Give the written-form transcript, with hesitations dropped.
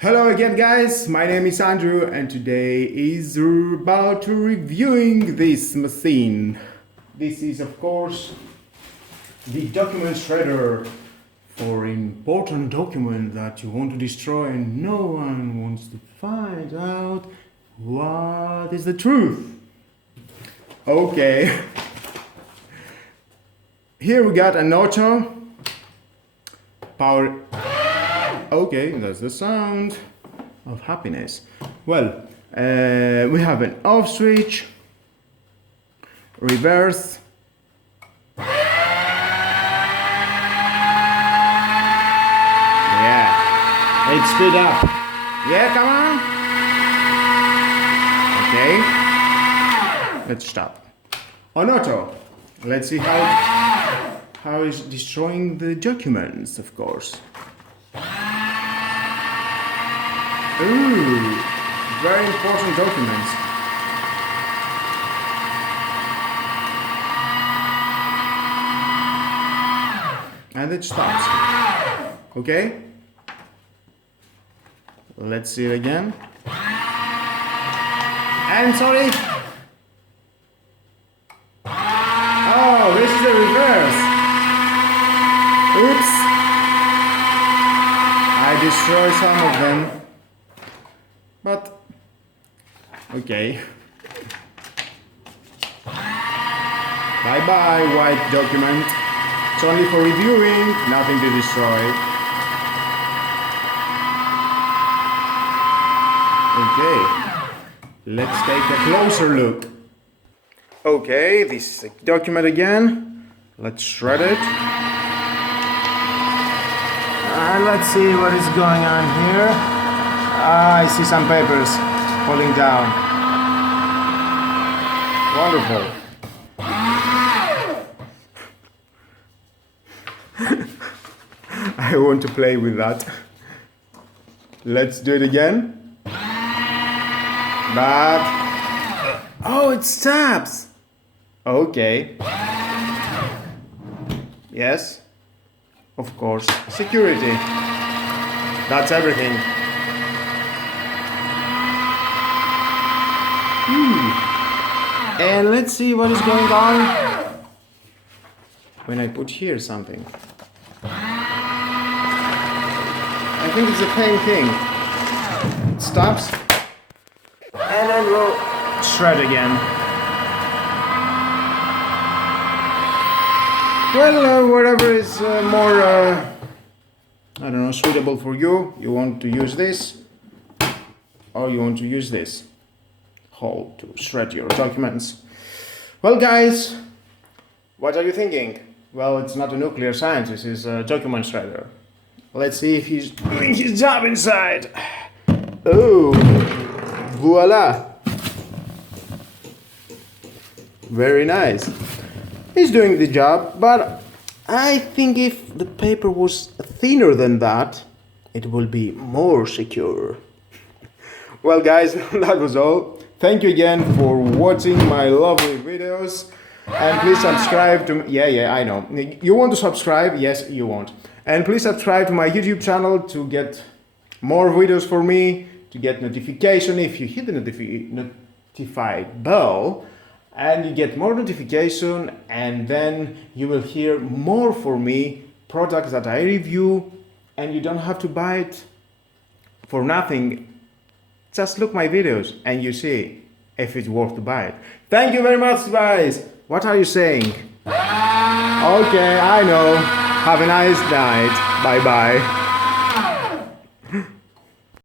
Hello again guys, my name is Andrew and today is about reviewing this machine. This is of course the document shredder for important document that you want to destroy and no one wants to find out what is the truth. Okay, here we got an auto power. Okay, that's the sound of happiness. Well, we have an off switch, reverse, yeah, it's speed up. Yeah, come on. Okay, let's stop. On auto, let's see how it's destroying the documents, of course. Ooh, very important documents. And it stops. Okay? Let's see it again. And sorry. Oh, this is the reverse. Oops. I destroyed some of them. But, okay. Bye-bye, white document. It's only for reviewing, nothing to destroy. Okay, let's take a closer look. Okay, this document again. Let's shred it. And let's see what is going on here. I see some papers falling down. Wonderful. I want to play with that. Let's do it again. But oh, it stops. Okay. Yes. Of course. Security. That's everything. And let's see what is going on when I put here something. I think it's the same thing. It stops and then we'll shred again. Well, whatever is more, I don't know, suitable for you. You want to use this or you want to use this hole to shred your documents. Well guys, what are you thinking? Well, it's not a nuclear scientist, it's a document shredder. Let's see if he's doing his job inside. Oh, voila. Very nice. He's doing the job, but I think if the paper was thinner than that, it will be more secure. Well guys, that was all. Thank you again for watching my lovely videos. And please subscribe to... Yeah, I know. You want to subscribe? Yes, you want. And please subscribe to my YouTube channel to get more videos for me, to get notification. If you hit the notified bell, and you get more notification, and then you will hear more for me, products that I review, and you don't have to buy it for nothing. Just look my videos and you see if it's worth to buy it. Thank you very much guys. What are you saying? Okay, I know. Have a nice night. Bye bye.